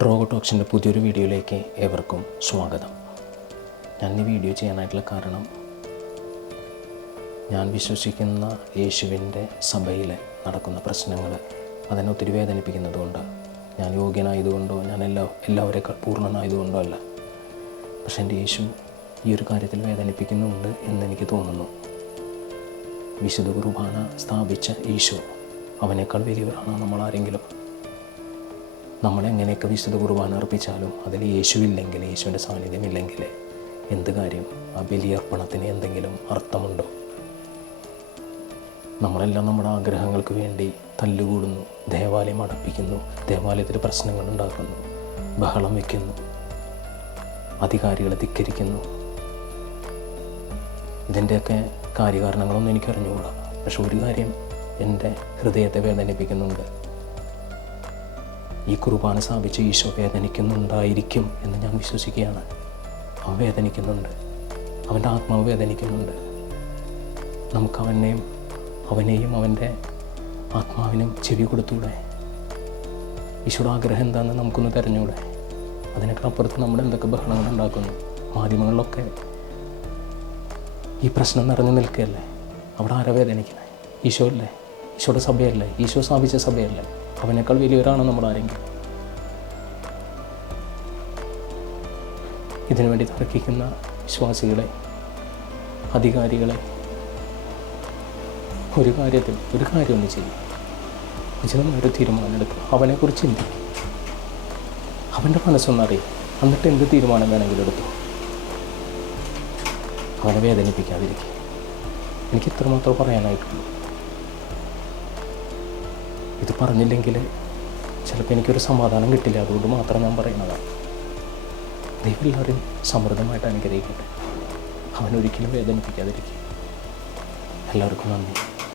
ഡ്രോഗോ ടോക്സിൻ്റെ പുതിയൊരു വീഡിയോയിലേക്ക് ഏവർക്കും സ്വാഗതം. ഞാൻ ഈ വീഡിയോ ചെയ്യാനായിട്ടുള്ള കാരണം, ഞാൻ വിശ്വസിക്കുന്ന യേശുവിൻ്റെ സഭയിൽ നടക്കുന്ന പ്രശ്നങ്ങൾ അതിനെ ഒത്തിരി വേദനിപ്പിക്കുന്നതുകൊണ്ട്, ഞാൻ യോഗ്യനായതുകൊണ്ടോ ഞാൻ എല്ലാവരേക്കാൾ പൂർണ്ണനായതുകൊണ്ടോ അല്ല. പക്ഷേ എൻ്റെ യേശു ഈ ഒരു കാര്യത്തിൽ വേദനിപ്പിക്കുന്നുണ്ട് എന്നെനിക്ക് തോന്നുന്നു. വിശുദ്ധ കുർബാന സ്ഥാപിച്ച ഈശോ, അവനേക്കാൾ വലിയവരാണ് നമ്മളാരെങ്കിലും? നമ്മളെങ്ങനെയൊക്കെ വിശുദ്ധ കുർബാന അർപ്പിച്ചാലും അതിൽ യേശുവില്ലെങ്കിൽ, യേശുവിൻ്റെ സാന്നിധ്യമില്ലെങ്കിൽ എന്ത് കാര്യം? ആ ബലിയർപ്പണത്തിന് എന്തെങ്കിലും അർത്ഥമുണ്ടോ? നമ്മളെല്ലാം നമ്മുടെ ആഗ്രഹങ്ങൾക്ക് വേണ്ടി തല്ലുകൂടുന്നു, ദേവാലയം അടപ്പിക്കുന്നു, ദേവാലയത്തിൽ പ്രശ്നങ്ങൾ ഉണ്ടാക്കുന്നു, ബഹളം വയ്ക്കുന്നു, അധികാരികളെ ധിക്കരിക്കുന്നു. ഇതിൻ്റെയൊക്കെ കാര്യകാരണങ്ങളൊന്നും എനിക്കറിഞ്ഞുകൂടാ. പക്ഷെ ഒരു കാര്യം എൻ്റെ ഹൃദയത്തെ വേദനിപ്പിക്കുന്നുണ്ട്. ഈ കുർബാന സ്ഥാപിച്ച് ഈശോ വേദനിക്കുന്നുണ്ടായിരിക്കും എന്ന് ഞാൻ വിശ്വസിക്കുകയാണ്. അവൻ വേദനിക്കുന്നുണ്ട്, അവൻ്റെ ആത്മാവ് വേദനിക്കുന്നുണ്ട്. നമുക്ക് അവനെയും അവൻ്റെ ആത്മാവിനും ചെവി കൊടുത്തൂടെ? ഈശോയുടെ ആഗ്രഹം എന്താണെന്ന് നമുക്കൊന്ന് തിരഞ്ഞൂടെ? അതിനൊക്കെ അപ്പുറത്ത് നമ്മൾ എന്തൊക്കെ ബഹളങ്ങൾ ഉണ്ടാക്കുന്നു. മാധ്യമങ്ങളിലൊക്കെ ഈ പ്രശ്നം നിറഞ്ഞു നിൽക്കുകയല്ലേ. അവിടെ ആരാ വേദനിക്കണേ? ഈശോ അല്ലേ? ഈശോയുടെ സഭയല്ലേ? ഈശോ സ്ഥാപിച്ച സഭയല്ലേ? അവനേക്കാൾ വലിയവരാണോ നമ്മളാരെങ്കിലും? ഇതിനുവേണ്ടി തർക്കിക്കുന്ന വിശ്വാസികളെ, അധികാരികളെ, ഒരു കാര്യം ഒന്ന് ചെയ്യും, ഉചിതമായൊരു തീരുമാനം എടുക്കും. അവനെക്കുറിച്ച് ചിന്തിക്കും, അവൻ്റെ മനസ്സൊന്നറിയും, എന്നിട്ട് എന്ത് തീരുമാനം വേണമെങ്കിലും എടുത്തു. അവനെ വേദനിപ്പിക്കാതിരിക്കും. എനിക്ക് ഇത്രമാത്രം പറയാനായിട്ടുള്ളൂ. ഇത് പറഞ്ഞില്ലെങ്കിൽ ചിലപ്പോൾ എനിക്കൊരു സമാധാനം കിട്ടില്ല. അതുകൊണ്ട് മാത്രം ഞാൻ പറയുന്നതാണ്. ദൈവം എല്ലാവരും സമൃദ്ധമായിട്ട് അനുഗ്രഹിക്കട്ടെ. അവനൊരിക്കലും വേദനിപ്പിക്കാതിരിക്കും. എല്ലാവർക്കും നന്ദി.